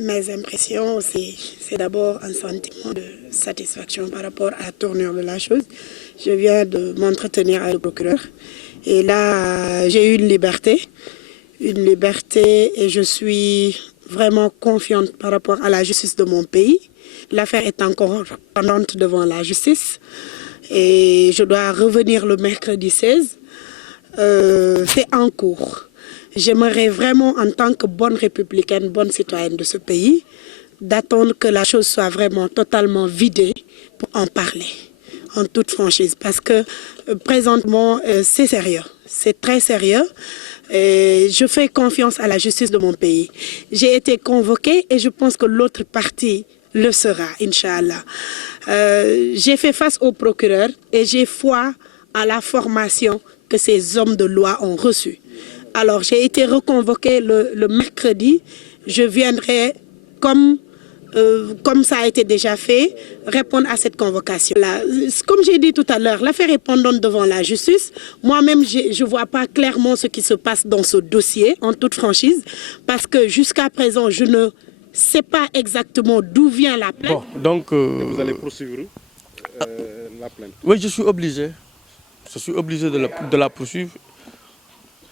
Mes impressions, c'est d'abord un sentiment de satisfaction par rapport à la tournure de la chose. Je viens de m'entretenir avec le procureur et là, j'ai eu une liberté et je suis vraiment confiante par rapport à la justice de mon pays. L'affaire est encore pendante devant la justice et je dois revenir le mercredi 16. C'est en cours. J'aimerais vraiment, en tant que bonne républicaine, bonne citoyenne de ce pays, d'attendre que la chose soit vraiment totalement vidée pour en parler, en toute franchise. Parce que présentement, c'est sérieux, c'est très sérieux. Et je fais confiance à la justice de mon pays. J'ai été convoquée et je pense que l'autre partie le sera, Inch'Allah. J'ai fait face au procureur et j'ai foi à la formation que ces hommes de loi ont reçue. Alors, j'ai été reconvoquée le mercredi. Je viendrai, comme ça a été déjà fait, répondre à cette convocation. Là, comme j'ai dit tout à l'heure, l'affaire est pendante devant la justice. Moi-même, je ne vois pas clairement ce qui se passe dans ce dossier, en toute franchise, parce que jusqu'à présent, je ne sais pas exactement d'où vient la plainte. Bon, donc... Vous allez poursuivre la plainte? Oui, je suis obligé. Je suis obligé de la poursuivre.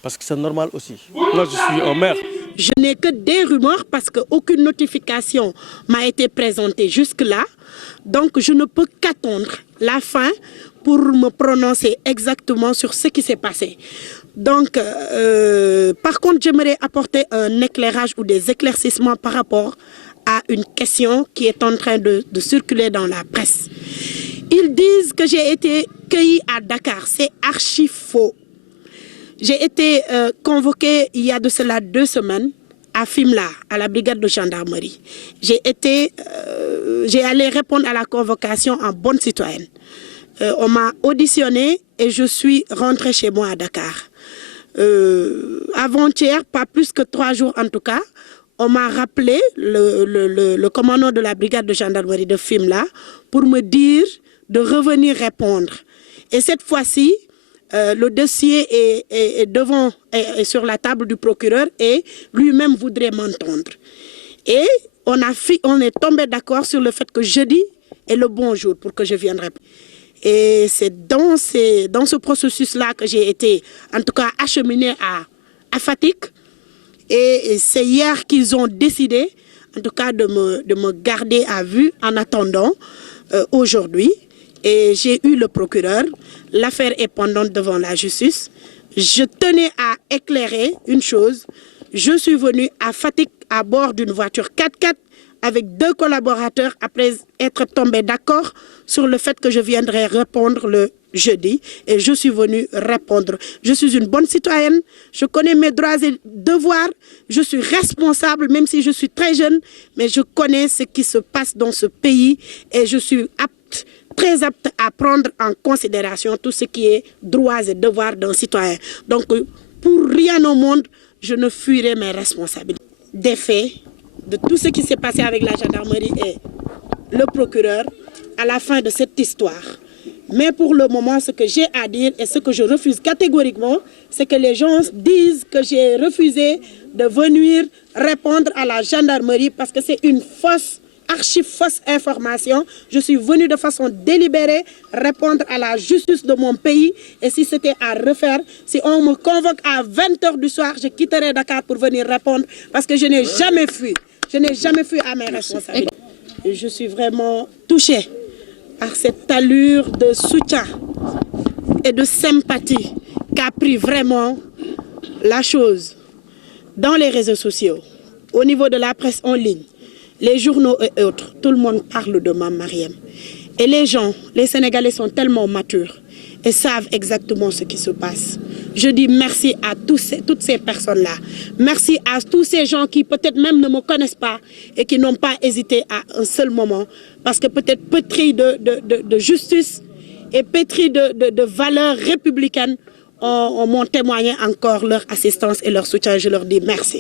Parce que c'est normal aussi. Moi, je suis un maire. Je n'ai que des rumeurs parce qu'aucune notification m'a été présentée jusque-là. Donc, je ne peux qu'attendre la fin pour me prononcer exactement sur ce qui s'est passé. Donc, par contre, j'aimerais apporter un éclairage ou des éclaircissements par rapport à une question qui est en train de circuler dans la presse. Ils disent que j'ai été cueillie à Dakar. C'est archi faux. J'ai été convoquée il y a de cela 2 semaines à Fimela, à la brigade de gendarmerie. J'ai allé répondre à la convocation en bonne citoyenne. On m'a auditionnée et je suis rentrée chez moi à Dakar. Avant-hier, pas plus que 3 jours en tout cas, on m'a rappelé, le commandant de la brigade de gendarmerie de Fimela, pour me dire de revenir répondre. Et cette fois-ci, le dossier est sur la table du procureur et lui-même voudrait m'entendre. Et on est tombé d'accord sur le fait que jeudi est le bon jour pour que je vienne répondre. Et c'est dans ce processus-là que j'ai été, en tout cas, acheminée à Fatick. Et c'est hier qu'ils ont décidé, en tout cas, de me garder à vue en attendant aujourd'hui. Et j'ai eu le procureur. L'affaire est pendante devant la justice. Je tenais à éclairer une chose. Je suis venue à Fatick à bord d'une voiture 4x4 avec 2 collaborateurs après être tombé d'accord sur le fait que je viendrais répondre le jeudi. Et je suis venue répondre. Je suis une bonne citoyenne. Je connais mes droits et devoirs. Je suis responsable, même si je suis très jeune. Mais je connais ce qui se passe dans ce pays et je suis très apte à prendre en considération tout ce qui est droits et devoirs d'un citoyen. Donc, pour rien au monde, je ne fuirai mes responsabilités. Des faits, de tout ce qui s'est passé avec la gendarmerie et le procureur à la fin de cette histoire. Mais pour le moment, ce que j'ai à dire et ce que je refuse catégoriquement, c'est que les gens disent que j'ai refusé de venir répondre à la gendarmerie parce que c'est une archi-fausse information. Je suis venue de façon délibérée répondre à la justice de mon pays. Et si c'était à refaire, si on me convoque à 20h du soir, je quitterai Dakar pour venir répondre parce que je n'ai jamais fui. Je n'ai jamais fui à mes responsabilités. Et je suis vraiment touchée par cette allure de soutien et de sympathie qu'a pris vraiment la chose dans les réseaux sociaux, au niveau de la presse en ligne, les journaux et autres. Tout le monde parle de Mame Marième. Et les gens, les Sénégalais sont tellement matures et savent exactement ce qui se passe. Je dis merci à toutes ces personnes-là. Merci à tous ces gens qui peut-être même ne me connaissent pas et qui n'ont pas hésité à un seul moment. Parce que peut-être pétris de justice et pétris de valeurs républicaines m'ont témoigné encore leur assistance et leur soutien. Je leur dis merci.